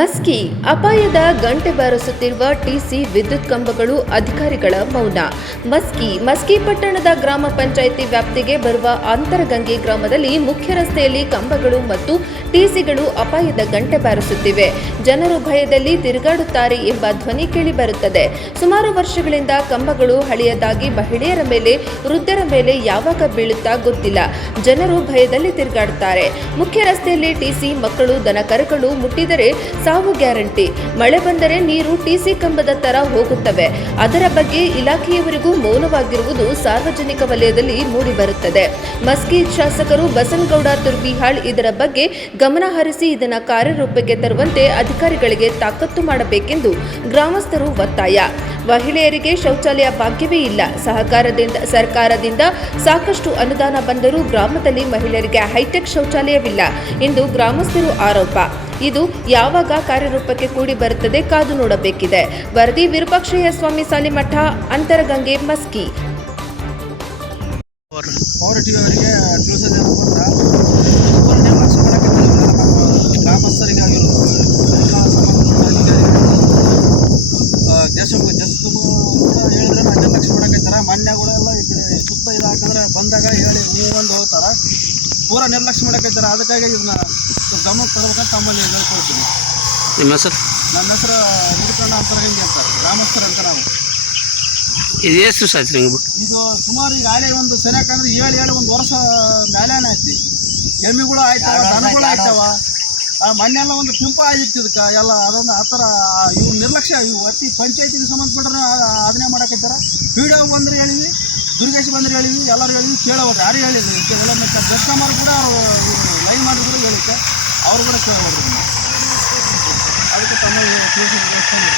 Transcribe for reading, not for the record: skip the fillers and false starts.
ಮಸ್ಕಿ ಅಪಾಯದ ಗಂಟೆ ಬಾರಿಸುತ್ತಿರುವ ಟಿಸಿ ವಿದ್ಯುತ್ ಕಂಬಗಳು ಅಧಿಕಾರಿಗಳ ಮೌನ. ಮಸ್ಕಿ ಪಟ್ಟಣದ ಗ್ರಾಮ ಪಂಚಾಯಿತಿ ವ್ಯಾಪ್ತಿಗೆ ಬರುವ ಅಂತರಗಂಗೆ ಗ್ರಾಮದಲ್ಲಿ ಮುಖ್ಯ ರಸ್ತೆಯಲ್ಲಿ ಕಂಬಗಳು ಮತ್ತು ಟಿಸಿಗಳು ಅಪಾಯದ ಗಂಟೆ ಬಾರಿಸುತ್ತಿವೆ. ಜನರು ಭಯದಲ್ಲಿ ತಿರುಗಾಡುತ್ತಾರೆ ಎಂಬ ಧ್ವನಿ ಕೇಳಿಬರುತ್ತದೆ. ಸುಮಾರು ವರ್ಷಗಳಿಂದ ಕಂಬಗಳು ಹಳೆಯದಾಗಿ ಮಹಿಳೆಯರ ಮೇಲೆ, ವೃದ್ಧರ ಮೇಲೆ ಯಾವಾಗ ಬೀಳುತ್ತಾ ಗೊತ್ತಿಲ್ಲ. ಜನರು ಭಯದಲ್ಲಿ ತಿರುಗಾಡುತ್ತಾರೆ. ಮುಖ್ಯ ರಸ್ತೆಯಲ್ಲಿ ಟಿಸಿ, ಮಕ್ಕಳು, ದನಕರುಗಳು ಮುಟ್ಟಿದರೆ ಸಾವು ಗ್ಯಾರಂಟಿ. ಮಳೆ ಬಂದರೆ ನೀರು ಟಿಸಿ ಕಂಬದ ತರ ಹೋಗುತ್ತವೆ. ಅದರ ಬಗ್ಗೆ ಇಲಾಖೆಯವರಿಗೂ ಮೌನವಾಗಿರುವುದು ಸಾರ್ವಜನಿಕ ವಲಯದಲ್ಲಿ ಮೂಡಿಬರುತ್ತದೆ. ಮಸ್ಕಿ ಶಾಸಕರು ಬಸನಗೌಡ ತುರ್ವಿಹಾಳ್ ಇದರ ಬಗ್ಗೆ ಗಮನ ಹರಿಸಿ ಇದನ್ನು ಕಾರ್ಯರೂಪಕ್ಕೆ ತರುವಂತೆ ಅಧಿಕಾರಿಗಳಿಗೆ ತಾಕತ್ತು ಮಾಡಬೇಕೆಂದು ಗ್ರಾಮಸ್ಥರು ಒತ್ತಾಯ. ಮಹಿಳೆಯರಿಗೆ ಶೌಚಾಲಯ ಭಾಗ್ಯವೇ ಇಲ್ಲ. ಸರ್ಕಾರದಿಂದ ಸಾಕಷ್ಟು ಅನುದಾನ ಬಂದರೂ ಗ್ರಾಮದಲ್ಲಿ ಮಹಿಳೆಯರಿಗೆ ಹೈಟೆಕ್ ಶೌಚಾಲಯವಿಲ್ಲ ಎಂದು ಗ್ರಾಮಸ್ಥರು ಆರೋಪ. ಇದು ಯಾವಾಗ ಕಾರ್ಯರೂಪಕ್ಕೆ ಕೂಡಿ ಬರುತ್ತದೆ ಕಾದು ನೋಡಬೇಕಿದೆ. ವರದಿ ವಿರೂಪಾಕ್ಷಯ್ಯ ಸ್ವಾಮಿ ಸಾಲಿಮಠ, ಅಂತರಗಂಗೆ, ಮಸ್ಕಿ. ಪೌರಟಿಯವರಿಗೆ ತಿಳಿಸೋದೇನು ಗೊತ್ತಾ, ನಿರ್ಲಕ್ಷ್ಯ ಮಾಡಕ್ಕೆ ಗ್ರಾಮಸ್ಥರಿಗೆ ಆಗಿರೋದು ಎಲ್ಲ ಸಂಬಂಧಪಟ್ಟ ಅಧಿಕಾರಿಗಳು ಕೂಡ ಹೇಳಿದ್ರೆ ನಿರ್ಲಕ್ಷ್ಯ ಮಾಡಕೈತಾರ. ಮಾನ್ಯ ಕೂಡ ಎಲ್ಲ ಈ ಕಡೆ ಸುತ್ತ ಇದು ಹಾಕಂದ್ರೆ ಬಂದಾಗ ಹೇಳಿ ಒಂದು ಹೋಗ್ತಾರ, ಪೂರ ನಿರ್ಲಕ್ಷ್ಯ ಮಾಡಕೈತಾರ. ಅದಕ್ಕಾಗಿ ಇದನ್ನ ಗಮನಕ್ಕೆ ತರಬೇಕಂತ ತಮ್ಮಲ್ಲಿ ಹೇಳ್ಕೊಳ್ತೀನಿ. ನಿಮ್ಮ ಹೆಸರು? ನಮ್ಮ ಹೆಸರು ಮುದುಕಣ್ಣ ಅಂತರಗಂಗೆ ಅಂತಾರೆ, ಗ್ರಾಮಸ್ಥರು ಅಂತ ನಾವು. ಇದು ಎಷ್ಟು ಸಾಯ್ತು ನಿಮ್ಗೆ ಬಿಟ್ಟು? ಇದು ಸುಮಾರು ಈಗ ಆಲೆ ಒಂದು ಸರಿಯಾಕಂದ್ರೆ ಹೇಳಿ ಒಂದು ವರ್ಷ ಮ್ಯಾಲೇನ ಐತಿ. ಎಮ್ಮಿಗಳು ಆಯ್ತಾವ, ದನಗಳು ಆಯ್ತಾವ. ಮೊನ್ನೆಲ್ಲ ಒಂದು ಪಿಂಪ ಆಗಿತ್ತು ಇದಕ್ಕೆ ಎಲ್ಲ. ಅದೊಂದು ಆ ಥರ ಇವು ನಿರ್ಲಕ್ಷ್ಯ. ಇವು ಅತಿ ಪಂಚಾಯತಿಗೆ ಸಂಬಂಧಪಟ್ಟರೆ ಅದನ್ನೇ ಮಾಡಕೈತಾರ. ಪಿ ಡಿ ಒ ಬಂದ್ರೆ ಹೇಳಿವಿ, ದುರ್ಗೇಶ್ ಬಂದ್ರೆ ಹೇಳಿವಿ, ಎಲ್ಲರೂ ಹೇಳಿವಿ, ಕೇಳಬೇಕು. ಯಾರು ಹೇಳಿದ್ರು ಎಲ್ಲ ಮತ್ತೆ ದರ್ಶನಮಾರು ಕೂಡ ಅವರು ಲೈನ್ ಮಾಡಿ ಕೂಡ ಹೇಳಿಕ್ಕೆ ಅವ್ರು ಕೂಡ ಕೇಳಬೇಕು. ಅದಕ್ಕೆ ತಮ್ಮ ತಿಳಿಸಿ